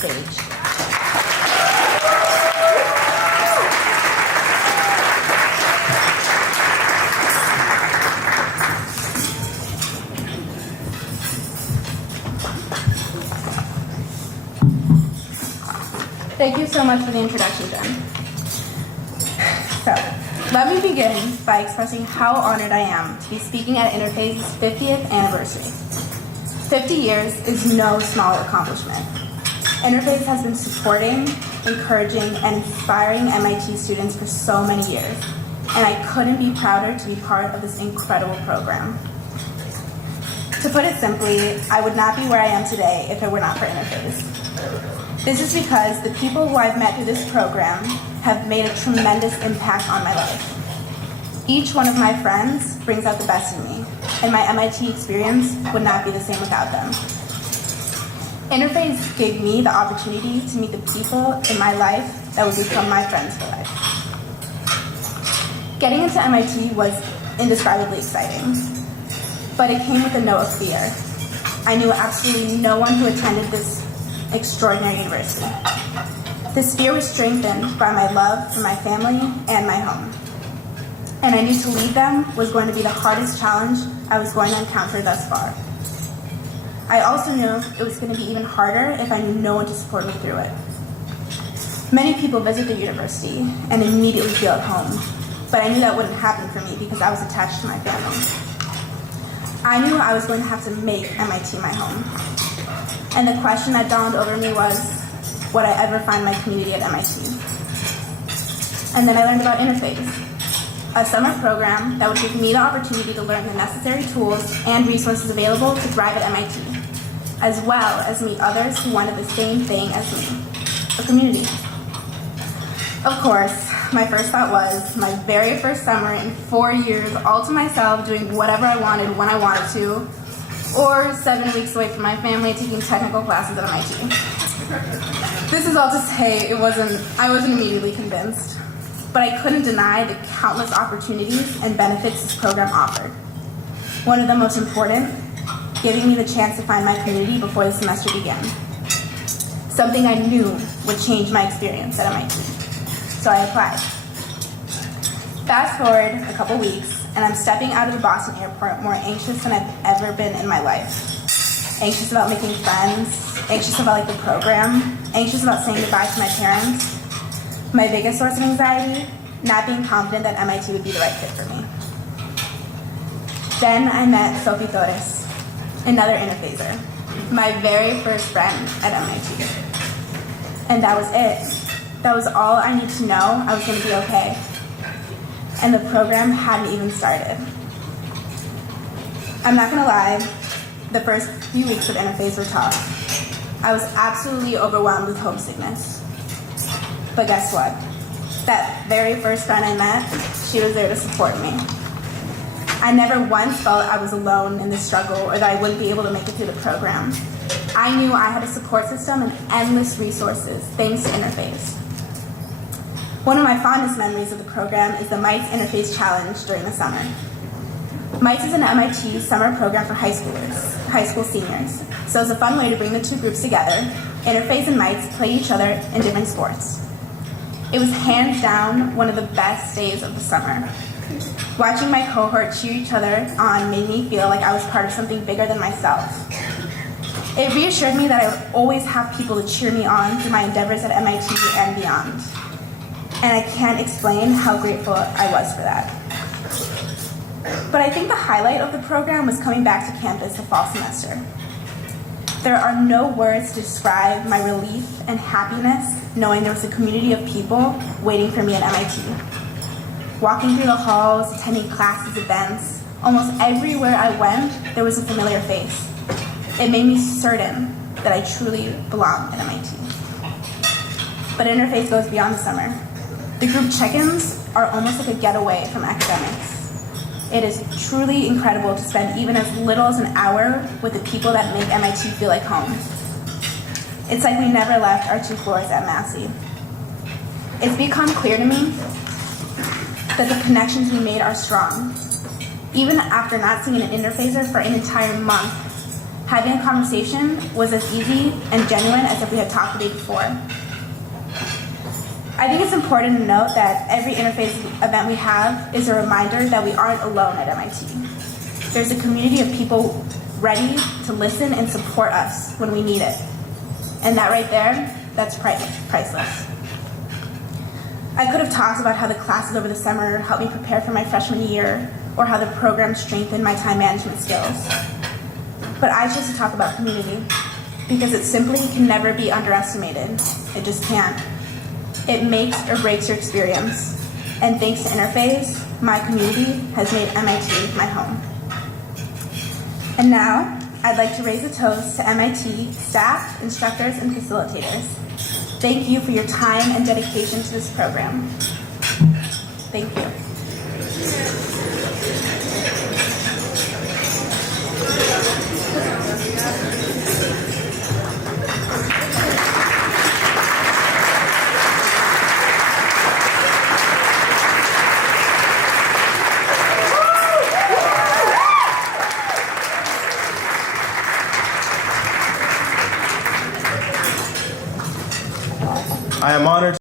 stage. Thank you so much for the introduction, Jen. So, let me begin by expressing how honored I am to be speaking at Interphase's 50th anniversary. 50 years is no small accomplishment. Interphase has been supporting, encouraging, and inspiring MIT students for so many years, and I couldn't be prouder to be part of this incredible program. To put it simply, I would not be where I am today if it were not for Interphase. This is because the people who I've met through this program have made a tremendous impact on my life. Each one of my friends brings out the best in me, and my MIT experience would not be the same without them. Interphase gave me the opportunity to meet the people in my life that would become my friends for life. Getting into MIT was indescribably exciting, but it came with a note of fear. I knew absolutely no one who attended this extraordinary university. This fear was strengthened by my love for my family and my home. And I knew to lead them was going to be the hardest challenge I was going to encounter thus far. I also knew it was going to be even harder if I knew no one to support me through it. Many people visit the university and immediately feel at home, but I knew that wouldn't happen for me because I was attached to my family. I knew I was going to have to make MIT my home. And the question that dawned over me was, would I ever find my community at MIT? And then I learned about Interphase, a summer program that would give me the opportunity to learn the necessary tools and resources available to thrive at MIT, as well as meet others who wanted the same thing as me, a community. Of course, my first thought was my very first summer in 4 years, all to myself, doing whatever I wanted when I wanted to, or 7 weeks away from my family taking technical classes at MIT. This is all to say I wasn't immediately convinced, but I couldn't deny the countless opportunities and benefits this program offered. One of the most important, giving me the chance to find my community before the semester began. Something I knew would change my experience at MIT. So I applied. Fast forward a couple weeks, and I'm stepping out of the Boston airport more anxious than I've ever been in my life. Anxious about making friends, anxious about the program, anxious about saying goodbye to my parents. My biggest source of anxiety, not being confident that MIT would be the right fit for me. Then I met Sophie Torres, another Interphaser, my very first friend at MIT. And that was it. That was all I needed to know I was going to be okay. And the program hadn't even started. I'm not gonna lie, the first few weeks of Interphase were tough. I was absolutely overwhelmed with homesickness. But guess what? That very first friend I met, she was there to support me. I never once felt I was alone in this struggle or that I wouldn't be able to make it through the program. I knew I had a support system and endless resources thanks to Interphase. One of my fondest memories of the program is the MITES Interphase Challenge during the summer. MITES is an MIT summer program for high school seniors. So it's a fun way to bring the two groups together. Interphase and MITES play each other in different sports. It was hands down one of the best days of the summer. Watching my cohort cheer each other on made me feel like I was part of something bigger than myself. It reassured me that I would always have people to cheer me on through my endeavors at MIT and beyond. And I can't explain how grateful I was for that. But I think the highlight of the program was coming back to campus the fall semester. There are no words to describe my relief and happiness knowing there was a community of people waiting for me at MIT. Walking through the halls, attending classes, events, almost everywhere I went, there was a familiar face. It made me certain that I truly belonged at MIT. But Interphase goes beyond the summer. The group check-ins are almost like a getaway from academics. It is truly incredible to spend even as little as an hour with the people that make MIT feel like home. It's like we never left our 2 floors at Massey. It's become clear to me that the connections we made are strong. Even after not seeing an Interphaser for an entire month, Having a conversation was as easy and genuine as if we had talked the day before. I think it's important to note that every Interphase event we have is a reminder that we aren't alone at MIT. There's a community of people ready to listen and support us when we need it. And that right there, that's priceless. I could have talked about how the classes over the summer helped me prepare for my freshman year, or how the program strengthened my time management skills. But I chose to talk about community because it simply can never be underestimated. It just can't. It makes or breaks your experience. And thanks to Interphase, my community has made MIT my home. And now, I'd like to raise a toast to MIT staff, instructors, and facilitators. Thank you for your time and dedication to this program. Thank you. I am honored